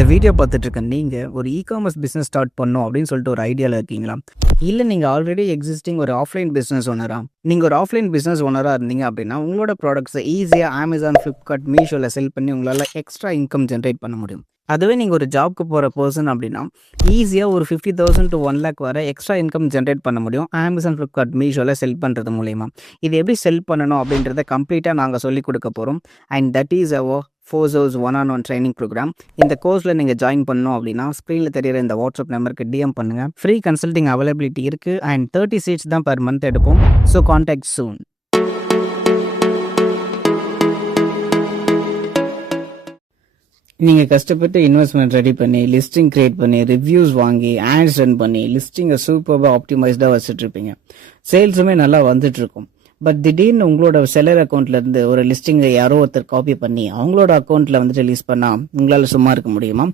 இந்த வீடியோ பார்த்துட்டு இருக்க நீங்கள் ஒரு இ-காமர்ஸ் பிஸ்னஸ் ஸ்டார்ட் பண்ணணும் அப்படின்னு சொல்லிட்டு ஒரு ஐடியாவில் இருக்கீங்களா? இல்லை நீங்கள் ஆல்ரெடி எக்ஸிஸ்டிங் ஒரு ஆஃப்லைன் பிஸ்னஸ் ஓனரா? நீங்கள் ஒரு ஆஃப்லைன் பிஸ்னஸ் ஓனராக இருந்தீங்க அப்படின்னா உங்களோட ப்ராடக்ட்ஸை ஈஸியாக அமேசான், ஃப்ளிப்கார்ட், மீஷோவில் செல் பண்ணி உங்களால் எக்ஸ்ட்ரா இன்கம் ஜென்ரேட் பண்ண முடியும். அதுவே நீங்கள் ஒரு ஜாப்க்கு போகிற பர்சன் அப்படின்னா ஈஸியாக ஒரு 50,000 to 1 lakh வரை எக்ஸ்ட்ரா இன்கம் ஜென்ரேட் பண்ண முடியும் அமேசான், ஃப்ளிப்கார்ட், மீஷோவில் செல் பண்ணுறது மூலிமா. இது எப்படி செல் பண்ணணும் அப்படின்றத கம்ப்ளீட்டாக நாங்கள் சொல்லிக் கொடுக்க போகிறோம். And that is our 4 hours 1-on-1 training program. இந்த கோர்ஸில் நீங்கள் ஜாயின் பண்ணணும் அப்படின்னா ஸ்க்ரீனில் தெரியிற இந்த வாட்ஸ்அப் நம்பருக்கு டிஎம் பண்ணுங்கள். ஃப்ரீ கன்சல்டிங் அவைலபிலிட்டி இருக்குது அண்ட் 30 seats தான் per month எடுப்போம். ஸோ கான்டாக்ட் சூன். நீங்கள் கஷ்டப்பட்டு இன்வெஸ்ட்மெண்ட் ரெடி பண்ணி லிஸ்டிங் கிரியேட் பண்ணி ரிவ்யூஸ் வாங்கி ஆட்ஸ் ரன் பண்ணி லிஸ்டிங்கை சூப்பராக ஆப்டிமைஸ்டாக வச்சுட்டு இருப்பீங்க. சேல்ஸுமே நல்லா வந்துட்டு இருக்கும். பட் திடீர்னு உங்களோட செல்லர் அக்கௌண்ட்லேருந்து ஒரு லிஸ்டிங்கை யாரோ ஒருத்தர் காப்பி பண்ணி அவங்களோட அக்கௌண்ட்டில் வந்துட்டு லிஸ்ட் பண்ணால் உங்களால் சும்மா இருக்க முடியுமா?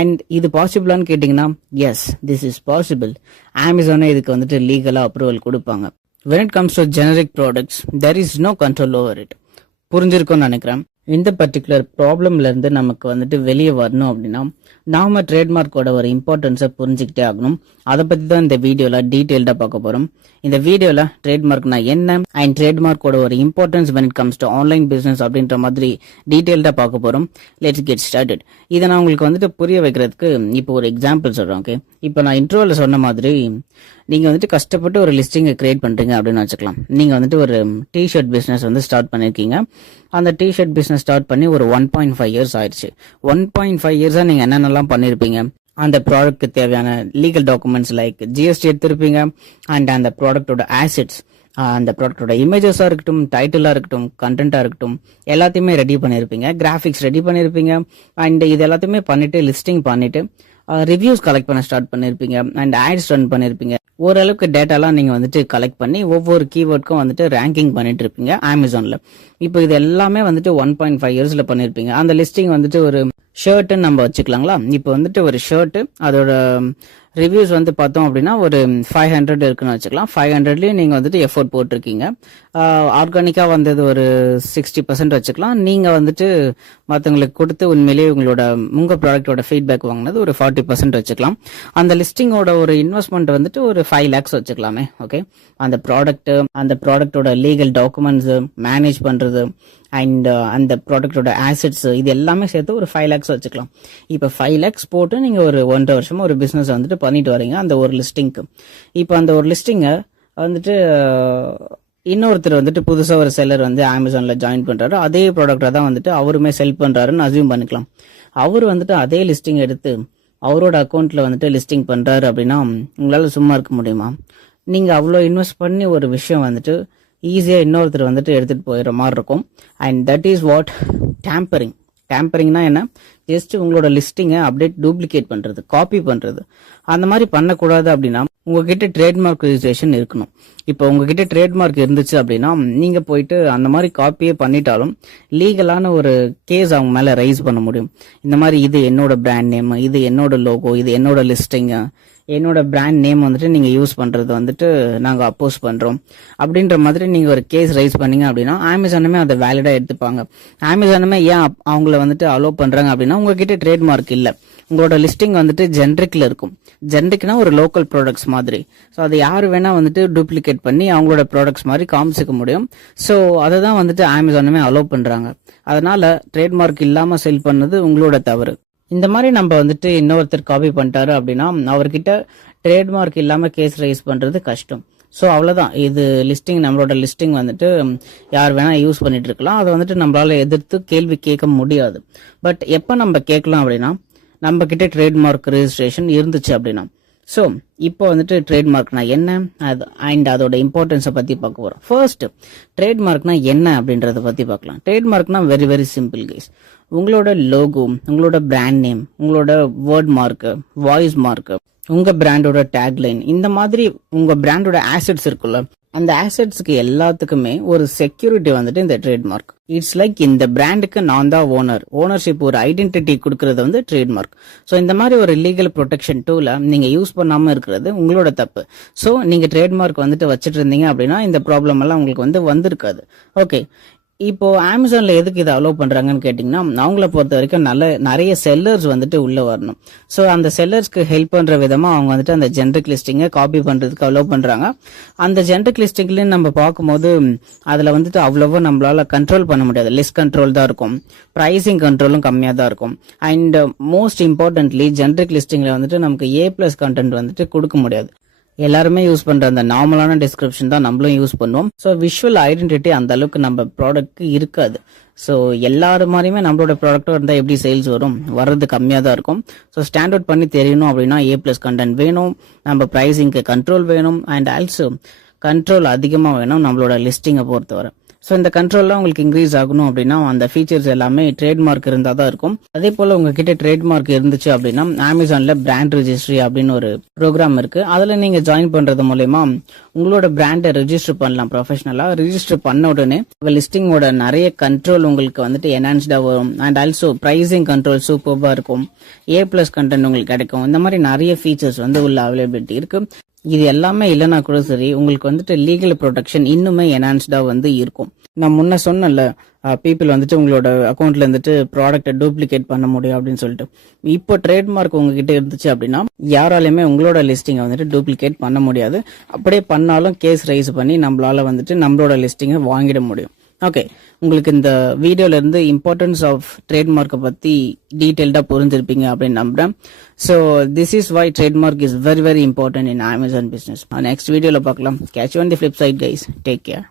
அண்ட் இது பாசிபிளான்னு கேட்டிங்கன்னா எஸ், திஸ் இஸ் பாசிபிள். அமேசானே இதுக்கு வந்துட்டு லீகலாக அப்ரூவல் கொடுப்பாங்க. when it comes to generic products there is no control over it. புரிஞ்சிருக்கும்னு நினைக்கிறேன். இந்த பர்டிகுலர் ப்ராப்ளம்ல இருந்து நமக்கு வந்துட்டு வெளியே வரணும் அப்படின்னா நாம ட்ரேட்மார்க்கோட ஒரு இம்பார்ட்டன்ஸை புரிஞ்சுக்கிட்டே ஆகணும். அதை பத்தி தான் இந்த வீடியோல டீட்டெயில்டா பார்க்க போறோம். இந்த வீடியோல ட்ரேட்மார்க்னா என்ன அண்ட் ட்ரேட்மார்க்கோட ஒரு importance when it comes to online business அப்படின்ற மாதிரி டீட்டெயில்டா பார்க்க போறோம். Let's get started. இதை நான் உங்களுக்கு வந்துட்டு புரிய வைக்கிறதுக்கு இப்போ ஒரு எக்ஸாம்பிள் சொல்றேன். ஓகே, இப்போ நான் இன்ட்ரோல சொன்ன மாதிரி நீங்க வந்துட்டு கஷ்டப்பட்டு ஒரு லிஸ்டிங்கை கிரியேட் பண்றீங்க அப்படின்னு வச்சுக்கலாம். நீங்க வந்துட்டு ஒரு டிஷர்ட் பிசினஸ் வந்து ஸ்டார்ட் பண்ணிருக்கீங்க. அந்த டிஷர்ட் பிசினஸ் ஸ்டார்ட் பண்ணி ஒரு 1.5 years ஆயிடுச்சு. 1.5 yearsா நீங்க என்னென்னலாம் பண்ணிருப்பீங்க? அந்த ப்ராடக்ட்க்கு தேவையான லீகல் டாக்குமெண்ட்ஸ் லைக் ஜிஎஸ்டி எடுத்திருப்பீங்க. அண்ட் அந்த ப்ராடக்டோட ஆசெட்ஸ், அந்த ப்ராடக்டோட இமேஜஸா இருக்கட்டும், டைட்டிலா இருக்கட்டும், கண்டென்ட்டா இருக்கட்டும், எல்லாத்தையுமே ரெடி பண்ணிருப்பீங்க. கிராஃபிக்ஸ் ரெடி பண்ணிருப்பீங்க. அண்ட் இது எல்லாத்தையுமே பண்ணிட்டு லிஸ்டிங் பண்ணிட்டு ரிவ்யூஸ் கலெக்ட் பண்ண ஸ்டார்ட் பண்ணிருப்பீங்க. அண்ட் ஆட்ஸ் ரன் பண்ணிருப்பீங்க. ஓரளவுக்கு டேட்டாலாம் நீங்க வந்துட்டு கலெக்ட் பண்ணி ஒவ்வொரு கீவேர்டுக்கும் வந்துட்டு ரேங்கிங் பண்ணிட்டு இருப்பீங்க அமேசான்ல. இப்போ இது எல்லாமே வந்துட்டு 1.5 yearsல பண்ணிருப்பீங்க. அந்த லிஸ்டிங் வந்துட்டு ஒரு ஷர்ட்னு நம்ம வச்சுக்கலாங்களா? இப்போ வந்துட்டு ஒரு ஷர்ட் அதோட ரிவ்யூஸ் வந்து பார்த்தோம் அப்படின்னா ஒரு 500 இருக்குன்னு வச்சுக்கலாம். 500லயும் நீங்க வந்துட்டு எஃபோர்ட் போட்டிருக்கீங்க. ஆர்கானிக்கா வந்தது ஒரு 60% வச்சுக்கலாம். நீங்க வந்துட்டு மற்றவங்களுக்கு கொடுத்து உண்மையிலேயே உங்க ப்ராடக்டோட ஃபீட்பேக் வாங்கினது ஒரு 40% வச்சுக்கலாம். அந்த லிஸ்டிங்கோட ஒரு இன்வெஸ்ட்மெண்ட் வந்துட்டு ஒரு 5 lakhs வச்சுக்கலாமே. ஓகே, அந்த ப்ராடக்டோட லீகல் டாக்குமெண்ட்ஸ் மேனேஜ் பண்றது அண்ட் அந்த ப்ராடக்டோட ஆசெட்ஸ் இது எல்லாமே சேர்த்து ஒரு 5 lakhs வச்சுக்கலாம். இப்போ 5 lakhs போட்டு நீங்க ஒரு 1.5 வருஷமா ஒரு பிசினஸ் வந்துட்டு பண்ணிட்டு வரீங்க அந்த ஒரு லிஸ்டிங்க்கு. இப்போ அந்த ஒரு லிஸ்டிங்கை வந்துட்டு இன்னொருத்தர் வந்துட்டு புதுசா ஒரு செல்லர் வந்து அமேசான்ல ஜாயின் பண்றாரு. அதே ப்ராடக்டை தான் வந்துட்டு அவருமே செல் பண்றாருன்னு அசியூம் பண்ணிக்கலாம். அவர் வந்துட்டு அதே லிஸ்டிங் எடுத்து அவரோட அக்கௌண்ட்ல வந்துட்டு லிஸ்டிங் பண்றாரு அப்படின்னா உங்களால சும்மா இருக்க முடியுமா? நீங்க அவ்வளோ இன்வெஸ்ட் பண்ணி ஒரு விஷயம் வந்துட்டு ஈஸியா இன்னொருத்தர் வந்துட்டு எடுத்துட்டு போயிடுற மாதிரி இருக்கும். And that is what tampering. டேம்பரிங்னா என்ன? ஜஸ்ட் உங்களோட லிஸ்டிங்கை அப்டேட் டூப்ளிகேட் பண்றது, காப்பி பண்றது. அந்த மாதிரி பண்ணக்கூடாது அப்படின்னா உங்ககிட்ட ட்ரேட்மார்க் ரெஜிஸ்ட்ரேஷன் இருக்கணும். இப்போ உங்ககிட்ட ட்ரேட்மார்க் இருந்துச்சு அப்படின்னா நீங்க போயிட்டு அந்த மாதிரி காப்பியே பண்ணிட்டாலும் லீகலான ஒரு கேஸ் அவங்க மேல ரைஸ் பண்ண முடியும். இந்த மாதிரி இது என்னோட பிராண்ட் நேம், இது என்னோட லோகோ, இது என்னோட லிஸ்டிங், என்னோட பிராண்ட் நேம் வந்துட்டு நீங்க யூஸ் பண்றது வந்துட்டு நாங்க அப்போஸ் பண்றோம் அப்படின்ற மாதிரி நீங்க ஒரு கேஸ் ரைஸ் பண்ணீங்க அப்படின்னா அமேசானுமே அதை வேலிடா எடுத்துப்பாங்க. அமேசானுமே ஏன் அவங்கள வந்துட்டு அலோவ் பண்றாங்க அப்படின்னா உங்ககிட்ட ட்ரேட்மார்க் இல்ல, உங்களோட லிஸ்டிங் வந்துட்டு ஜென்ரிக்ல இருக்கும். ஜென்ரிக்னா ஒரு லோக்கல் ப்ராடக்ட்ஸ் மாதிரி. ஸோ அதை யாரு வேணா வந்துட்டு டூப்ளிகேட் பண்ணி அவங்களோட ப்ராடக்ட்ஸ் மாதிரி காமிச்சிக்க முடியும். ஸோ அதை தான் வந்துட்டு அமேசானுமே அலோவ் பண்றாங்க. அதனால ட்ரேட்மார்க் இல்லாம செல் பண்ணது உங்களோட தவறு. இந்த மாதிரி நம்ம வந்துட்டு இன்னொருத்தர் காப்பி பண்ணிட்டாரு அப்படின்னா அவர்கிட்ட ட்ரேட்மார்க் இல்லாம கேஸ் ரைஸ் பண்றது கஷ்டம். ஸோ அவ்வளவுதான். இது லிஸ்டிங், நம்மளோட லிஸ்டிங் வந்துட்டு யார் வேணா யூஸ் பண்ணிட்டு இருக்கலாம். அதை வந்துட்டு நம்மளால எதிர்த்து கேள்வி கேட்க முடியாது. பட் எப்ப நம்ம கேட்கலாம் அப்படின்னா நம்ம கிட்ட ட்ரேட்மார்க் ரெஜிஸ்ட்ரேஷன் இருந்துச்சு அப்படின்னா. ஸோ இப்போ வந்துட்டு ட்ரேட்மார்க்னா என்ன அண்ட் அதோட இம்பார்ட்டன்ஸை பத்தி பார்க்க போறோம். ஃபர்ஸ்ட், ட்ரேட்மார்க்னா என்ன அப்படின்றத பத்தி பார்க்கலாம். ட்ரேட்மார்க்னா வெரி வெரி சிம்பிள் கைஸ். உங்களோட லோகோ, உங்களோட பிராண்ட் நேம், உங்களோட வேர்ட் மார்க்கு, வாய்ஸ் மார்க்கு, உங்க பிராண்டோட டேக்லைன், இந்த மாதிரி உங்க பிராண்டோட ஆசெட்ஸ் இருக்குல்ல, அந்த ஆசெட்ஸ்க்கு எல்லாத்துக்குமே ஒரு செக்யூரிட்டி வந்துட்டு இந்த ட்ரேட்மார்க். இட்ஸ் லைக் இந்த பிராண்டுக்கு நான் தான் ஓனர்ஷிப், ஒரு ஐடென்டிட்டி கொடுக்கறது வந்து ட்ரேட்மார்க். ஸோ இந்த மாதிரி ஒரு லீகல் ப்ரொடெக்ஷன் டூலை நீங்க யூஸ் பண்ணாம இருக்கிறது உங்களோட தப்பு. ஸோ நீங்க ட்ரேட்மார்க் வந்துட்டு வச்சுட்டு இருந்தீங்க அப்படின்னா இந்த ப்ராப்ளம் எல்லாம் உங்களுக்கு வந்து வந்திருக்காது. ஓகே, இப்போ அமேசான்ல எதுக்கு இதை அலோவ் பண்றாங்கன்னு கேட்டீங்கன்னா, அவங்கள பொறுத்த வரைக்கும் நிறைய செல்லர்ஸ் வந்துட்டு உள்ள வரணும். ஸோ அந்த செல்லர்ஸ்க்கு ஹெல்ப் பண்ற விதமா அவங்க வந்துட்டு அந்த ஜெனரிக் லிஸ்டிங்கை காப்பி பண்றதுக்கு அலோவ் பண்றாங்க. அந்த ஜெனரிக் லிஸ்டிங்லயும் நம்ம பார்க்கும்போது அதுல வந்துட்டு அவ்வளவா நம்மளால கண்ட்ரோல் பண்ண முடியாது. லிஸ்ட் கண்ட்ரோல் தான் இருக்கும், பிரைசிங் கண்ட்ரோலும் கம்மியா தான் இருக்கும். அண்ட் மோஸ்ட் இம்பார்ட்டன்ட்லி ஜெனரிக் லிஸ்டிங்ல வந்துட்டு நமக்கு A+ கண்டென்ட் வந்துட்டு கொடுக்க முடியாது. எல்லாருமே யூஸ் பண்ற அந்த நார்மலான டிஸ்கிரிப்ஷன் தான் நம்மளும் யூஸ் பண்ணுவோம். ஸோ விஷுவல் ஐடென்டிட்டி அந்த அளவுக்கு நம்ம ப்ராடக்ட்க்கு இருக்காது. ஸோ எல்லாரும் மாதிரியுமே நம்மளோட ப்ராடக்ட்டும் இருந்தால் எப்படி சேல்ஸ் வர்றது கம்மியாக தான் இருக்கும். ஸோ ஸ்டாண்ட் அவுட் பண்ணி தெரியணும் அப்படின்னா A+ கண்டென்ட் வேணும், நம்ம ப்ரைஸிங்க்கு கண்ட்ரோல் வேணும், அண்ட் ஆல்சோ கண்ட்ரோல் அதிகமாக வேணும் நம்மளோட லிஸ்டிங்கை பொறுத்தவரை. ஸோ இந்த கண்ட்ரோல்லாம் உங்களுக்கு இன்க்ரீஸ் ஆகணும் அப்படின்னா அந்த ஃபீச்சர்ஸ் எல்லாமே ட்ரேட்மார்க் இருந்தால் தான் இருக்கும். அதே போல் உங்ககிட்ட ட்ரேட்மார்க் இருந்துச்சு அப்படின்னா அமேசானில் பிராண்ட் ரெஜிஸ்ட்ரி அப்படின்னு ஒரு ப்ரோக்ராம் இருக்கு. அதில் நீங்கள் ஜாயின் பண்ணுறது மூலயமா உங்களோட பிராண்டை ரெஜிஸ்டர் பண்ணலாம். ப்ரொஃபஷனலாக ரெஜிஸ்டர் பண்ண உடனே உங்கள் லிஸ்டிங்கோட நிறைய கண்ட்ரோல் உங்களுக்கு வந்துட்டு என்ஹான்ஸ்டாக வரும். அண்ட் ஆல்சோ ப்ரைசிங் கண்ட்ரோல் சூப்பராக இருக்கும். A+ கண்டென்ட் உங்களுக்கு கிடைக்கும். இந்த மாதிரி நிறைய ஃபீச்சர்ஸ் வந்து உள்ள அவைலபிலிட்டி இருக்கு. இது எல்லாமே இல்லைனா கூட சரி, உங்களுக்கு வந்துட்டு லீகல் ப்ரொடெக்ஷன் இன்னுமே என்ஹான்ஸ்டா வந்து இருக்கும். நான் முன்ன சொன்னல பீப்புள் வந்துட்டு உங்களோட அக்கௌண்ட்ல இருந்துட்டு ப்ராடக்ட்டை டூப்ளிகேட் பண்ண முடியும் அப்படின்னு சொல்லிட்டு. இப்போ ட்ரேட்மார்க் உங்ககிட்ட இருந்துச்சு அப்படின்னா யாராலையுமே உங்களோட லிஸ்டிங்கை வந்துட்டு டூப்ளிகேட் பண்ண முடியாது. அப்படியே பண்ணாலும் கேஸ் ரைஸ் பண்ணி நம்மளால வந்துட்டு நம்மளோட லிஸ்டிங்கை வாங்கிட முடியும். ஓகே, உங்களுக்கு இந்த வீடியோல இருந்து இம்பார்ட்டன்ஸ் ஆஃப் ட்ரேட்மார்க்கை பத்தி டீடைல்டா புரிஞ்சிருப்பீங்க அப்படின்னு நம்புறேன். So this is why trademark is very very important in Amazon business. Next வீடியோல பார்க்கலாம். Catch you on the flip side guys. Take care.